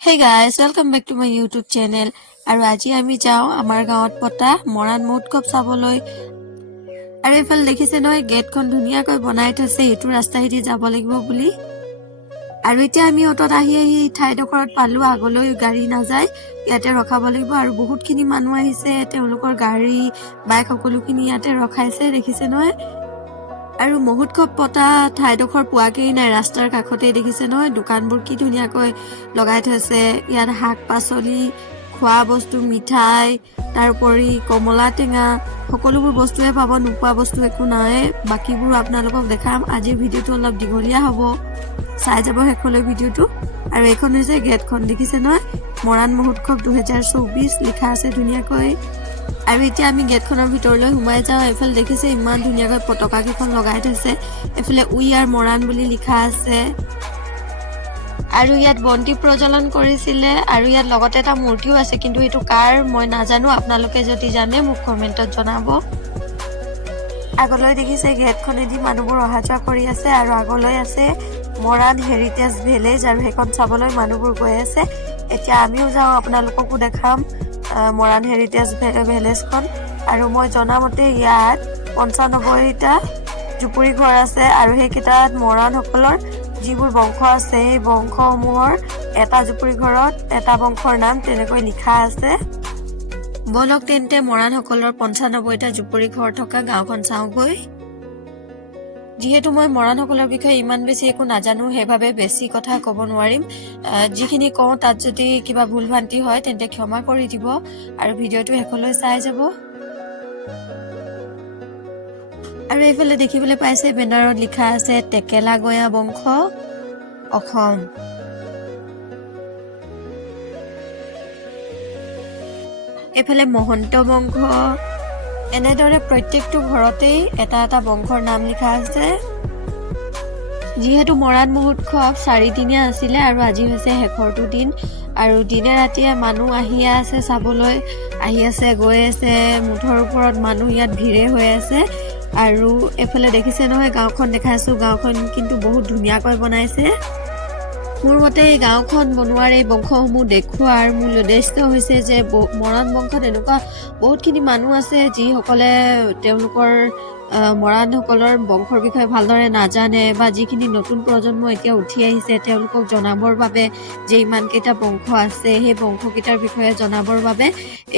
Hey guys, welcome back to my YouTube channel. আৰু আজি আমি যাও আমাৰ গাঁৱত পতা মৰাণ মহোৎসৱ চাবলৈ। আৰু এফালে দেখিছে নহয় গেটখন ধুনীয়াকৈ বনাই থৈছে, এইটো ৰাস্তাইদি যাব লাগিব বুলি। আৰু এতিয়া আমি অটত আহি ঠাইডোখৰত পালো, আগলৈ গাড়ী নাযায়, ইয়াতে ৰখাব লাগিব। আৰু বহুতখিনি মানুহ আহিছে, তেওঁলোকৰ গাড়ী বাইক সকলোখিনি ইয়াতে ৰখাইছে, দেখিছে নহয়। আৰু মহোৎসৱ পতা ঠাইডোখৰ পোৱাকেই নাই, ৰাস্তাৰ কাষতে দেখিছে নহয় দোকানবোৰ কি ধুনীয়াকৈ লগাই থৈছে। ইয়াত শাক পাচলি, খোৱা বস্তু, মিঠাই, তাৰোপৰি কমলা টেঙা, সকলোবোৰ বস্তুৱে পাব, নোপোৱা বস্তু একো নাই। বাকীবোৰ আপোনালোকক দেখাম। আজিৰ ভিডিঅ'টো অলপ দীঘলীয়া হ'ব, চাই যাব শেষলৈ ভিডিঅ'টো। আৰু এইখন হৈছে গেটখন, দেখিছে নহয় মৰাণ মহোৎসৱ 2024 লিখা আছে ধুনীয়াকৈ। আৰু এতিয়া আমি গেটখনৰ ভিতৰলৈ সোমাই যাওঁ। এইফালে দেখিছে ইমান ধুনীয়াকৈ পতাকা কেইখন লগাই থৈছে, এইফালে উই আৰ মৰাণ বুলি লিখা আছে। আৰু ইয়াত বন্তি প্ৰজ্বলন কৰিছিলে, আৰু ইয়াত লগতে এটা মূৰ্তিও আছে, কিন্তু এইটো কাৰ মই নাজানো, আপোনালোকে যদি জানে মোক কমেণ্টত জনাব। আগলৈ দেখিছে গেটখনেদি মানুহবোৰ অহা যোৱা কৰি আছে, আৰু আগলৈ আছে মৰাণ হেৰিটেজ ভিলেজ, আৰু সেইখন চাবলৈ মানুহবোৰ গৈ আছে। এতিয়া আমিও যাওঁ, আপোনালোককো দেখাম মৰাণ হেৰিটেজ ভিলেজখন। আৰু মই জনামতে ইয়াত 95টা জুপুৰি ঘৰ আছে, আৰু সেইকেইটাত মৰাণসকলৰ যিবোৰ বংশ আছে, সেই বংশসমূহৰ এটা জুপুৰি ঘৰত এটা বংশৰ নাম তেনেকৈ লিখা আছে। বলক তেন্তে মৰাণসকলৰ 95টা জুপুৰি ঘৰ থকা গাঁওখন চাওঁগৈ। যিহেতু মই মৰাণসকলৰ বিষয়ে ইমান বেছি একো নাজানো, সেইবাবে বেছি কথা ক'ব নোৱাৰিম। যিখিনি কওঁ তাত যদি কিবা ভুল ভ্ৰান্তি হয় তেন্তে ক্ষমা কৰি দিব, আৰু ভিডিঅ'টো শেষলৈ চাই যাব। আৰু এইফালে দেখিবলৈ পাইছে বেনাৰত লিখা আছে টেকেলা গঞা বংশ অসম। এইফালে মহন্ত বংশ, এনেদৰে প্ৰত্যেকটো ঘৰতেই এটা এটা বংশৰ নাম লিখা আছে। যিহেতু মৰাণ মহোৎসৱ 4 দিনীয়া আছিলে, আৰু আজি হৈছে শেষৰটো দিন, আৰু দিনে ৰাতিয়ে মানুহ আহিয়ে আছে চাবলৈ, আহি আছে গৈ আছে, মুঠৰ ওপৰত মানুহ ইয়াত ভিৰে হৈ আছে। আৰু এইফালে দেখিছে নহয় গাঁওখন দেখাইছো, গাঁওখন কিন্তু বহুত ধুনীয়াকৈ বনাইছে। মোৰ মতে এই গাঁওখন বনোৱাৰ এই বংশসমূহ দেখুৱাৰ মূল উদ্দেশ্য হৈছে যে মৰাণ বংশত এনেকুৱা বহুতখিনি মানুহ আছে যিসকলে তেওঁলোকৰ মৰাণসকলৰ বংশৰ বিষয়ে ভালদৰে নাজানে, বা যিখিনি নতুন প্ৰজন্ম এতিয়া উঠি আহিছে তেওঁলোকক জনাবৰ বাবে যে ইমানকেইটা বংশ আছে, সেই বংশকেইটাৰ বিষয়ে জনাবৰ বাবে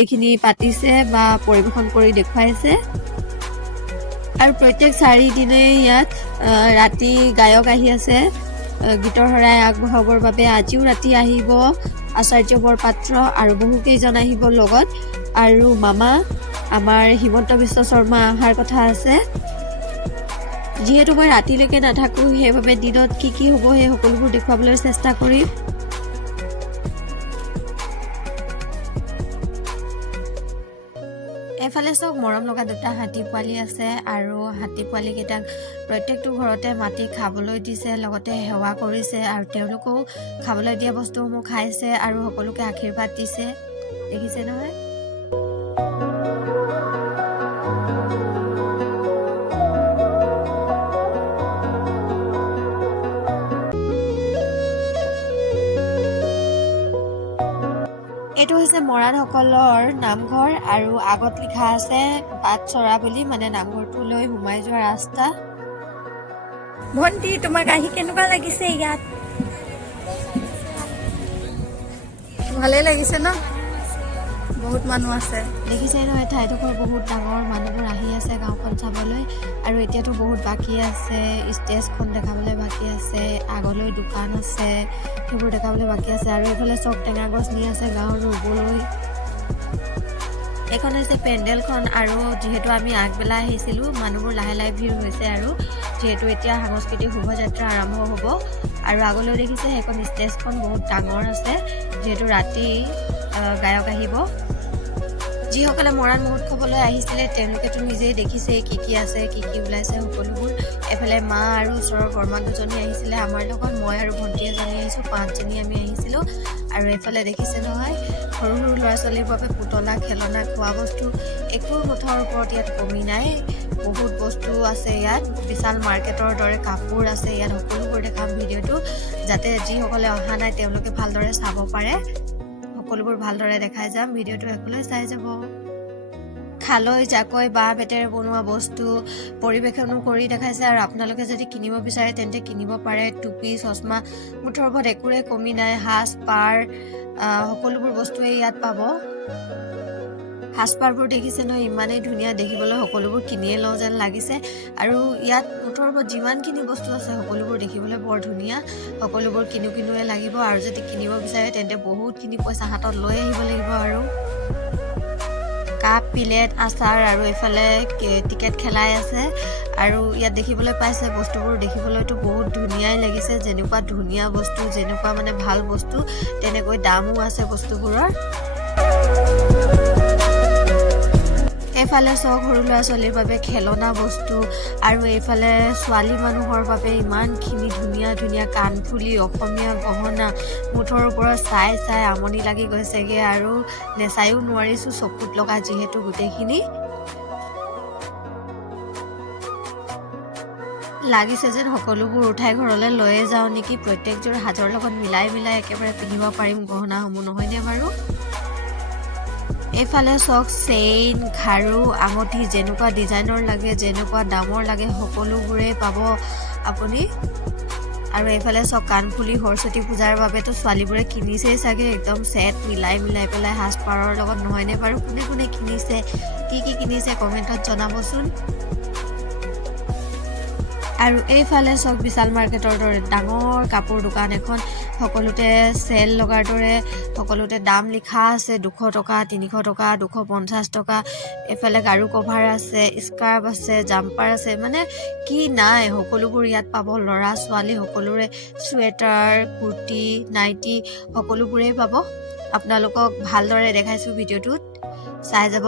এইখিনি পাতিছে বা পৰিৱেশন কৰি দেখুৱাইছে। আৰু প্ৰত্যেক 4 দিনেই ইয়াত ৰাতি গায়ক আহি আছে গীতৰ শৰাই আগবঢ়াবৰ বাবে। আজিও ৰাতি আহিব আচাৰ্য বৰপাত্ৰ আৰু বহুকেইজন আহিব লগত, আৰু মামা আমাৰ হিমন্ত বিশ্ব শৰ্মা অহাৰ কথা আছে। যিহেতু মই ৰাতিলৈকে নাথাকোঁ, সেইবাবে দিনত কি কি হ'ব সেই সকলোবোৰ দেখুৱাবলৈ চেষ্টা কৰিম। এফালে চাওক মৰম লগা দুটা হাতী পোৱালি আছে, আৰু হাতী পোৱালিকেইটাক প্ৰত্যেকটো ঘৰতে মাতি খাবলৈ দিছে, লগতে সেৱা কৰিছে, আৰু তেওঁলোকেও খাবলৈ দিয়া বস্তুসমূহ খাইছে আৰু সকলোকে আশীৰ্বাদ দিছে, দেখিছে নহয়। এইটো হৈছে মৰাণসকলৰ নামঘৰ, আৰু আগত লিখা আছে বাটচৰা বুলি, মানে নামঘৰটোলৈ সোমাই যোৱা ৰাস্তা। ভণ্টি, তোমাক আহি কেনেকুৱা লাগিছে ইয়াত? ভালে লাগিছে ন, বহুত মানুহ আছে। দেখিছে নহয় ঠাইডোখৰ বহুত ডাঙৰ, মানুহবোৰ আহি আছে গাঁওখন চাবলৈ। আৰু এতিয়াতো বহুত বাকী আছে, ষ্টেজখন দেখাবলৈ বাকী আছে, আগলৈ দোকান আছে, সেইবোৰ দেখাবলৈ বাকী আছে। আৰু এইফালে চক টেঙা গছ নি আছে গাঁৱৰ ৰুবলৈ। এইখন হৈছে পেণ্ডেলখন, আৰু যিহেতু আমি আগবেলা আহিছিলোঁ, মানুহবোৰ লাহে লাহে ভিৰ হৈছে, আৰু যিহেতু এতিয়া সাংস্কৃতিক শোভাযাত্ৰা আৰম্ভ হ'ব। আৰু আগলৈ দেখিছে সেইখন ষ্টেজখন বহুত ডাঙৰ আছে, যিহেতু ৰাতি গায়ক আহিব। যিসকলে মৰাণ মহোৎসৱলৈ আহিছিলে তেওঁলোকেতো নিজেই দেখিছে কি কি আছে, কি কি ওলাইছে সকলোবোৰ। এফালে মা আৰু ওচৰৰ বৰমা দুজনী আহিছিলে আমাৰ লগত, মই আৰু ভণ্টি এজনী আহিছোঁ, 5জনী আমি আহিছিলোঁ। আৰু এইফালে দেখিছে নহয় সৰু সৰু ল'ৰা ছোৱালীৰ বাবে পুতলা, খেলনা, খোৱা বস্তু একো মুঠৰ ওপৰত ইয়াত কমি নাই। বহুত বস্তু আছে ইয়াত বিশাল মাৰ্কেটৰ দৰে কাপোৰ আছে ইয়াত সকলোবোৰ দেখাম ভিডিঅ'টো যাতে যিসকলে অহা নাই তেওঁলোকে ভালদৰে চাব পাৰে সকলোবোৰ ভালদৰে দেখাই যাম ভিডিঅ'টো একলৈ চাই যাব খালৈ জাকৈ বাঁহ বেতেৰে বনোৱা বস্তু পৰিৱেশনো কৰি দেখাইছে আৰু আপোনালোকে যদি কিনিব বিচাৰে তেন্তে কিনিব পাৰে টুপি চশমা মুঠৰ ওপৰত একোৰে কমি নাই সাজ পাৰ সকলোবোৰ বস্তুৱে ইয়াত পাব সাজপাৰবোৰ দেখিছে নহয় ইমানেই ধুনীয়া দেখিবলৈ সকলোবোৰ কিনিয়ে লওঁ যেন লাগিছে আৰু ইয়াত মুঠৰ ওপৰত যিমানখিনি বস্তু আছে সকলোবোৰ দেখিবলৈ বৰ ধুনীয়া সকলোবোৰ কিনোৱে লাগিব আৰু যদি কিনিব বিচাৰে তেন্তে বহুতখিনি পইচা হাতত লৈ আহিব লাগিব আৰু কাপ প্লেট আচাৰ আৰু এইফালে টিকেট খেলাই আছে আৰু ইয়াত দেখিবলৈ পাইছে বস্তুবোৰ দেখিবলৈতো বহুত ধুনীয়াই লাগিছে যেনেকুৱা ধুনীয়া বস্তু যেনেকুৱা মানে ভাল বস্তু তেনেকৈ দামো আছে বস্তুবোৰৰ এইফালে সৰু ল'ৰা ছোৱালীৰ বাবে খেলনা বস্তু আৰু এইফালে ছোৱালী মানুহৰ বাবে ইমানখিনি ধুনীয়া কাণফুলি অসমীয়া গহনা মুঠৰ ওপৰত চাই আমনি লাগি গৈছেগে আৰু নেচায়ো নোৱাৰিছো চকুত লগা যিহেতু গোটেইখিনি লাগিছে যেন সকলোবোৰ উঠাই ঘৰলৈ লৈয়ে যাওঁ নেকি প্ৰত্যেকযোৰ সাজৰ লগত মিলাই একেবাৰে পিন্ধিব পাৰিম গহনাসমূহ নহয়নে বাৰু এইফালে চক চেইন খাৰু আঙঠি যেনেকুৱা ডিজাইনৰ লাগে যেনেকুৱা দামৰ লাগে সকলোবোৰে পাব আপুনি আৰু এইফালে চক কাণফুলি সৰস্বতী পূজাৰ বাবেতো ছোৱালীবোৰে কিনিছেই চাগে একদম সেট মিলাই পেলাই সাজপাৰৰ লগত নহয়নে বাৰু কোনে কিনিছে কি কিনিছে কমেণ্টত জনাবচোন আৰু এইফালে চক বিশাল মাৰ্কেটৰ দৰে ডাঙৰ কাপোৰ দোকান এখন সকলোতে সেল লগাৰ দৰে সকলোতে দাম লিখা আছে 200 টকা 300 টকা 250 টকা এফালে গাৰু কভাৰ আছে স্কাৰ্ফ আছে জাম্পাৰ আছে মানে কি নাই সকলোবোৰ ইয়াত পাব ল'ৰা ছোৱালী সকলোৰে চুৱেটাৰ কুৰ্তি নাইটি সকলোবোৰে পাব আপোনালোকক ভালদৰে দেখাইছো ভিডিঅ'টোত চাই যাব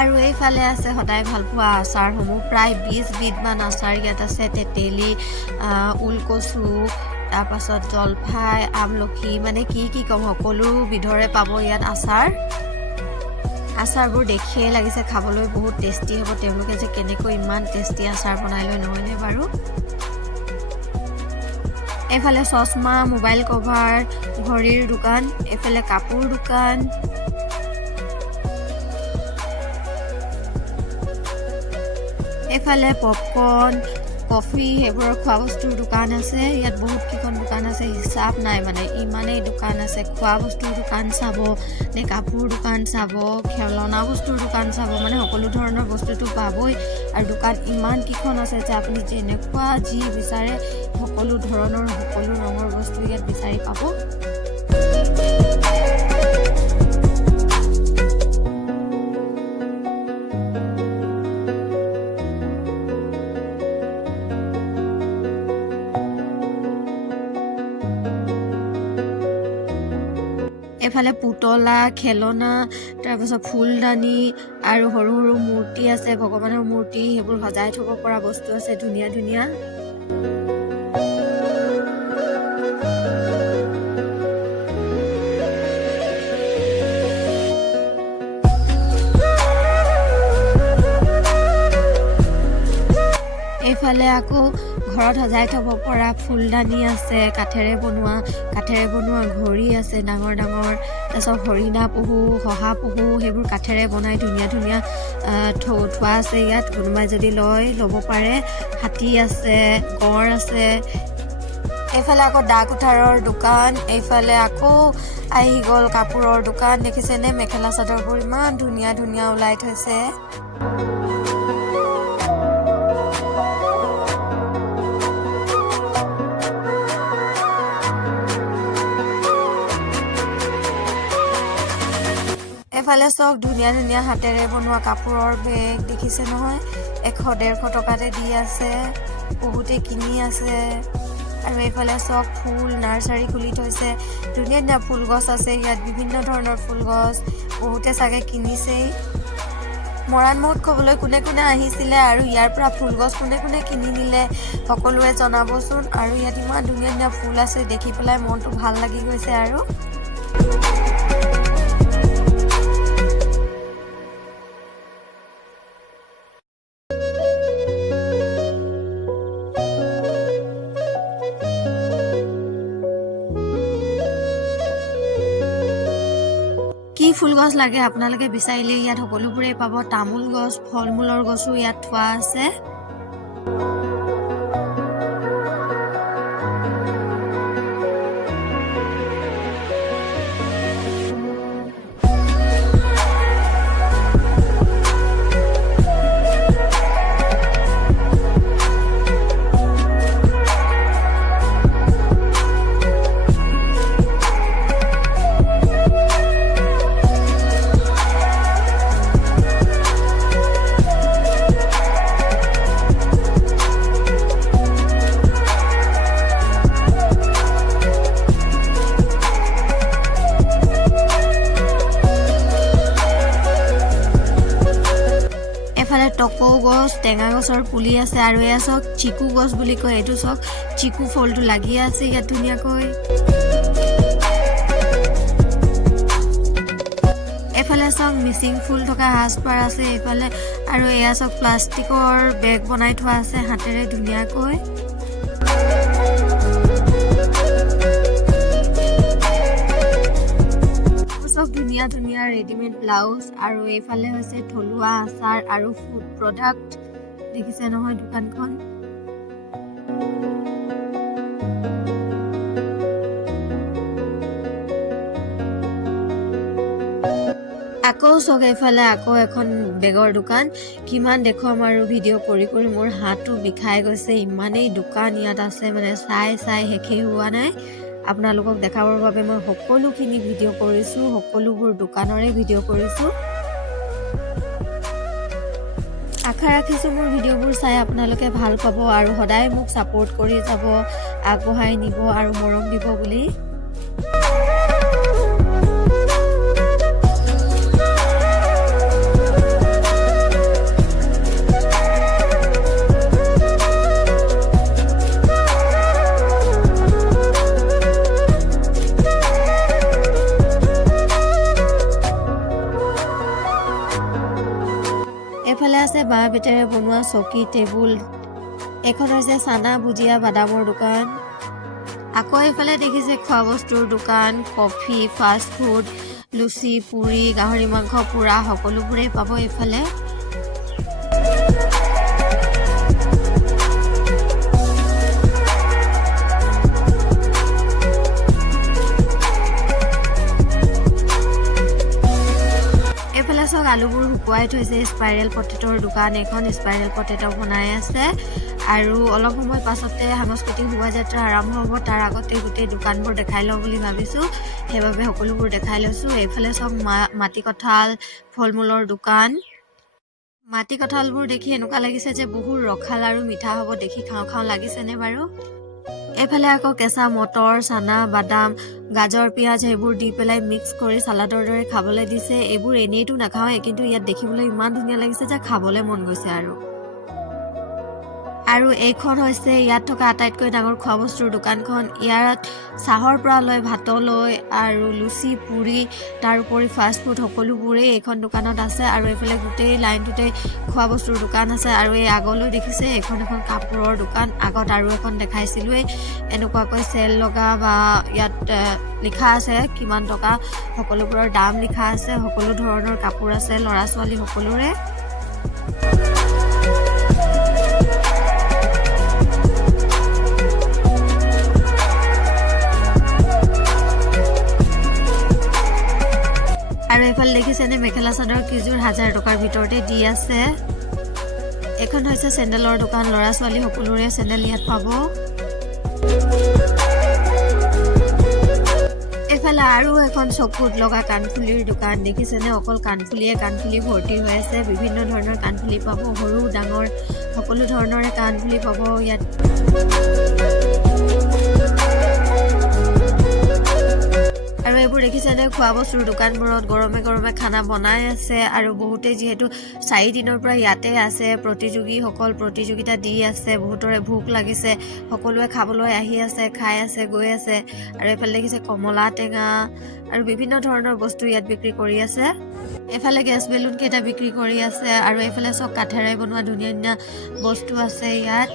আৰু এইফালে আছে সদায় ভাল পোৱা আচাৰসমূহ প্ৰায় 20 বিধমান আচাৰ ইয়াত আছে তেতেলী উলকচু তাৰপাছত জলফাই আমলখি মানে কি কম সকলো বিধৰে পাব ইয়াত আচাৰবোৰ দেখিয়ে লাগিছে খাবলৈ বহুত টেষ্টি হ'ব তেওঁলোকে যে কেনেকৈ ইমান টেষ্টি আচাৰ বনাই লয় নহয়নে বাৰু এইফালে চশমা মোবাইল কভাৰ ঘড়ীৰ দোকান এইফালে কাপোৰ দোকান এইফালে পপকৰ্ন কফি সেইবোৰৰ খোৱা বস্তুৰ দোকান আছে ইয়াত বহুত কেইখন দোকান আছে হিচাপ নাই মানে ইমানেই দোকান আছে খোৱা বস্তুৰ দোকান চাব নে কাপোৰ দোকান চাব খেলনা বস্তুৰ দোকান চাব মানে সকলো ধৰণৰ বস্তুটো পাবই আৰু দোকান ইমান কেইখন আছে যে আপুনি যেনেকুৱা যি বিচাৰে সকলো ধৰণৰ সকলো ৰঙৰ বস্তু ইয়াত বিচাৰি পাব এফালে পুতলা খেলনা তাৰপিছত ফুলদানি আৰু সৰু মূৰ্তি আছে ভগৱানৰ মূৰ্তি সেইবোৰ সজাই থব পৰা বস্তু আছে ধুনীয়া এইফালে আকৌ ঘৰত সজাই থব পৰা ফুলদানি আছে কাঠেৰে বনোৱা ঘড়ী আছে ডাঙৰ তাৰপিছত হৰিণা পহু শহা পহু সেইবোৰ কাঠেৰে বনাই ধুনীয়া থোৱা আছে ইয়াত কোনোবাই যদি ল'ব পাৰে হাতী আছে গঁড় আছে এইফালে আকৌ দা কুঠাৰৰ দোকান এইফালে আকৌ আহি গ'ল কাপোৰৰ দোকান দেখিছেনে মেখেলা চাদৰবোৰ ইমান ধুনীয়া ওলাই থৈছে এফালে চক ধুনীয়া হাতেৰে বনোৱা কাপোৰৰ বেগ দেখিছে নহয় 100-150 টকাতে দি আছে বহুতে কিনি আছে আৰু এইফালে চক ফুল নাৰ্সাৰী খুলি থৈছে ধুনীয়া ফুল গছ আছে ইয়াত বিভিন্ন ধৰণৰ ফুল গছ বহুতে চাগে কিনিছেই মৰাণ মহোৎসৱলৈ কোনে কোনে আহিছিলে আৰু ইয়াৰ পৰা ফুলগছ কোনে কোনে কিনি নিলে সকলোৱে জনাবচোন। আৰু ইয়াত ইমান ধুনীয়া ধুনীয়া ফুল আছে, দেখি পেলাই মনটো ভাল লাগি গৈছে। আৰু কি ফুল গছ লাগে আপোনালোকে বিচাৰিলে ইয়াত সকলোবোৰে পাব। তামোল গছ, ফল মূলৰ গছো ইয়াত থোৱা আছে। এফালে টকৌ গছ, টেঙা গছৰ পুলি আছে। আৰু এয়া চাওক চিকু গছ বুলি কয়, এইটো চাওক চিকু ফলটো লাগি আছে ইয়াত ধুনীয়াকৈ। এফালে চাওক মিচিং ফুল থকা সাজপাৰ আছে এইফালে। আৰু এয়া চাওক প্লাষ্টিকৰ বেগ বনাই থোৱা আছে হাতেৰে ধুনীয়াকৈ। ধুনীয়া ধুনীয়া ৰেডিমেড ব্লাউজ। আৰু এইফালে হৈছে থলুৱা আচাৰ আৰু ফুড প্ৰডাক্ট। দেখিছে নহয় দোকানখন। আকৌ চাওক এইফালে আকৌ এখন বেগৰ দোকান। কিমান দেখুৱাম আৰু ভিডিঅ' কৰি কৰি মোৰ হাতটো বিষাই গৈছে, ইমানেই দোকান ইয়াত আছে, মানে চাই চাই শেষেই হোৱা নাই। আপোনালোকক দেখাবৰ বাবে মই সকলোখিনি ভিডিঅ' কৰিছোঁ, সকলোবোৰ দোকানৰে ভিডিঅ' কৰিছোঁ। আশা ৰাখিছোঁ মোৰ ভিডিঅ'বোৰ চাই আপোনালোকে ভাল পাব আৰু সদায় মোক ছাপোৰ্ট কৰি যাব, আগবঢ়াই নিব আৰু মৰম দিব বুলি। এফালে আছে বাঁহ বেতেৰে বনোৱা চকী টেবুল। এখন হৈছে চানা ভুজিয়া বাদামৰ দোকান। আকৌ এইফালে দেখিছে খোৱা বস্তুৰ দোকান, কফি, ফাষ্ট ফুড, লুচি, পুৰি, গাহৰি মাংস পোৰা সকলোবোৰেই পাব এইফালে। চাওক আলুবোৰ শুকুৱাই থৈছে। স্পাইৰেল পটেটৰ দোকান এখন, স্পাইৰেল পটেটো বনাই আছে। আৰু অলপ সময় পাছতে সাংস্কৃতিক শোভাযাত্ৰা আৰম্ভ হ'ব, তাৰ আগতে গোটেই দোকানবোৰ দেখাই লওঁ বুলি ভাবিছোঁ, সেইবাবে সকলোবোৰ দেখাই লৈছোঁ। এইফালে চাওক মাটি কঁঠাল, ফল মূলৰ দোকান। মাটি কঁঠালবোৰ দেখি এনেকুৱা লাগিছে যে বহুত ৰসাল আৰু মিঠা হ'ব, দেখি খাওঁ খাওঁ লাগিছেনে বাৰু। এইফালে আকৌ কেঁচা মটৰ, চানা, বাদাম, গাজৰ, পিঁয়াজ সেইবোৰ দি পেলাই মিক্স কৰি চালাডৰ দৰে খাবলৈ দিছে। এইবোৰ এনেইতো নাখাওঁৱে, কিন্তু ইয়াত দেখিবলৈ ইমান ধুনীয়া লাগিছে যে খাবলৈ মন গৈছে। আৰু এইখন হৈছে ইয়াত থকা আটাইতকৈ ডাঙৰ খোৱা বস্তুৰ দোকানখন। ইয়াত চাহৰ পৰা লৈ ভাতলৈ আৰু লুচি, পুৰি, তাৰ উপৰি ফাষ্ট ফুড সকলোবোৰেই এইখন দোকানত আছে। আৰু এইফালে গোটেই লাইনটোতে খোৱা বস্তুৰ দোকান আছে। আৰু এই আগলৈ দেখিছে এখন এখন কাপোৰৰ দোকান। আগত আৰু এখন দেখাইছিলোঁৱেই, এনেকুৱাকৈ চেল লগা বা ইয়াত লিখা আছে কিমান টকা, সকলোবোৰৰ দাম লিখা আছে। সকলো ধৰণৰ কাপোৰ আছে ল'ৰা ছোৱালী সকলোৰে। আৰু এইফালে দেখিছেনে মেখেলা চাদৰ কিযোৰ 1000 টকাৰ ভিতৰতে দি আছে। এখন হৈছে চেণ্ডেলৰ দোকান, ল'ৰা ছোৱালী সকলোৰে চেণ্ডেল ইয়াত পাব। এইফালে আৰু এখন চকুত লগা কাণফুলিৰ দোকান। দেখিছেনে অকল কাণফুলি ভৰ্তি হৈ আছে। বিভিন্ন ধৰণৰ কাণফুলি পাব, সৰু ডাঙৰ সকলো ধৰণৰে কাণফুলি পাব ইয়াত। আৰু আৰু এইবোৰ দেখিছেনে খোৱা বস্তুৰ দোকানবোৰত গৰমে গৰমে খানা বনাই আছে আৰু বহুতে যিহেতু 4 দিনৰ পৰা ইয়াতে আছে প্ৰতিযোগীসকল প্ৰতিযোগিতা দি আছে বহুতৰে ভোক লাগিছে সকলোৱে খাবলৈ আহি আছে খাই আছে গৈ আছে আৰু এফালে দেখিছে কমলা টেঙা আৰু বিভিন্ন ধৰণৰ বস্তু ইয়াত বিক্ৰী কৰি আছে এফালে গেছ বেলুন কেইটা বিক্ৰী কৰি আছে আৰু এফালে সব কাঠেৰে বনোৱা ধুনীয়া ধুনীয়া বস্তু আছে ইয়াত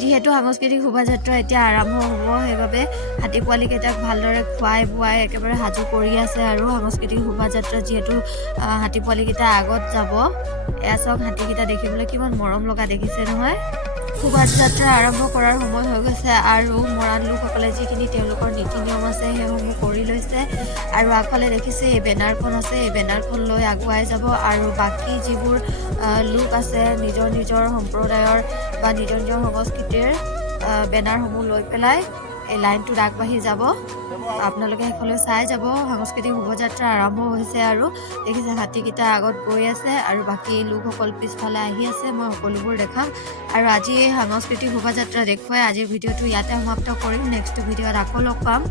যিহেতু সাংস্কৃতিক শোভাযাত্ৰা এতিয়া আৰম্ভ হ'ব সেইবাবে হাতী পোৱালি কেইটাক ভালদৰে খুৱাই বুৱাই একেবাৰে সাজু কৰি আছে আৰু সাংস্কৃতিক শোভাযাত্ৰা যিহেতু হাতী পোৱালি কেইটা আগত যাব এয়া চাওক হাতীকেইটা দেখিবলৈ কিমান মৰম লগা দেখিছে নহয় শোভাযাত্ৰা আৰম্ভ কৰাৰ সময় হৈ গৈছে আৰু মৰাণ লোকসকলে যিখিনি তেওঁলোকৰ নীতি নিয়ম আছে সেইসমূহ কৰি লৈছে আৰু আগফালে দেখিছে এই বেনাৰখন আছে এই বেনাৰখন লৈ আগুৱাই যাব আৰু বাকী যিবোৰ লোক আছে নিজৰ নিজৰ সম্প্ৰদায়ৰ বা নিজৰ নিজৰ সংস্কৃতিৰ বেনাৰসমূহ লৈ পেলাই এই লাইনটোত আগবাঢ়ি যাব আপোনালোকে সেইফালে চাই যাব সাংস্কৃতিক শোভাযাত্ৰা আৰম্ভ হৈছে আৰু দেখিছে হাতীকেইটা আগত গৈ আছে আৰু বাকী লোকসকল পিছফালে আহি আছে মই সকলোবোৰ দেখাম আৰু আজি এই সাংস্কৃতিক শোভাযাত্ৰা দেখুৱাই আজিৰ ভিডিঅ'টো ইয়াতে সমাপ্ত কৰিম নেক্সট ভিডিঅ'ত আকৌ লগ পাম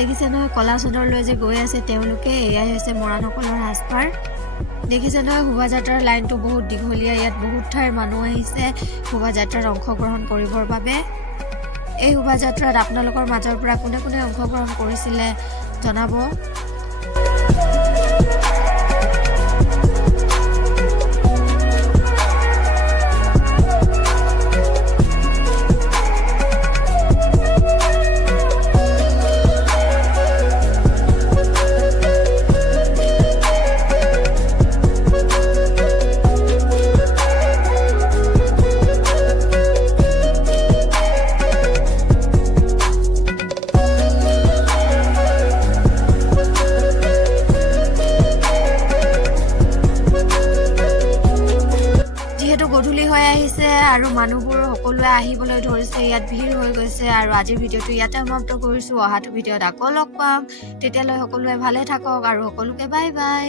দেখিছে নহয় কলা চাদৰ লৈ যে গৈ আছে তেওঁলোকে এয়াই হৈছে মৰাণসকলৰ সাজপাৰ দেখিছে নহয় শোভাযাত্ৰাৰ লাইনটো বহুত দীঘলীয়া ইয়াত বহুত ঠাইৰ মানুহ আহিছে শোভাযাত্ৰাত অংশগ্ৰহণ কৰিবৰ বাবে এই শোভাযাত্ৰাত আপোনালোকৰ মাজৰ পৰা কোনে কোনে অংশগ্ৰহণ কৰিছিলে জনাব গধূলি হৈ আহিছে আৰু মানুহবোৰ সকলো সকলোৱে আহিবলৈ ধৰিছে, ইয়াত ভিৰ হৈ গৈছে। আৰু আজিৰ ভিডিঅ'টো ইয়াতে সমাপ্ত কৰিছোঁ। অহাটো ভিডিঅ'ত আকৌ লগ পাম। তেতিয়ালৈ সকলোৱে ভালে থাকক আৰু সকলোকে বাই বাই।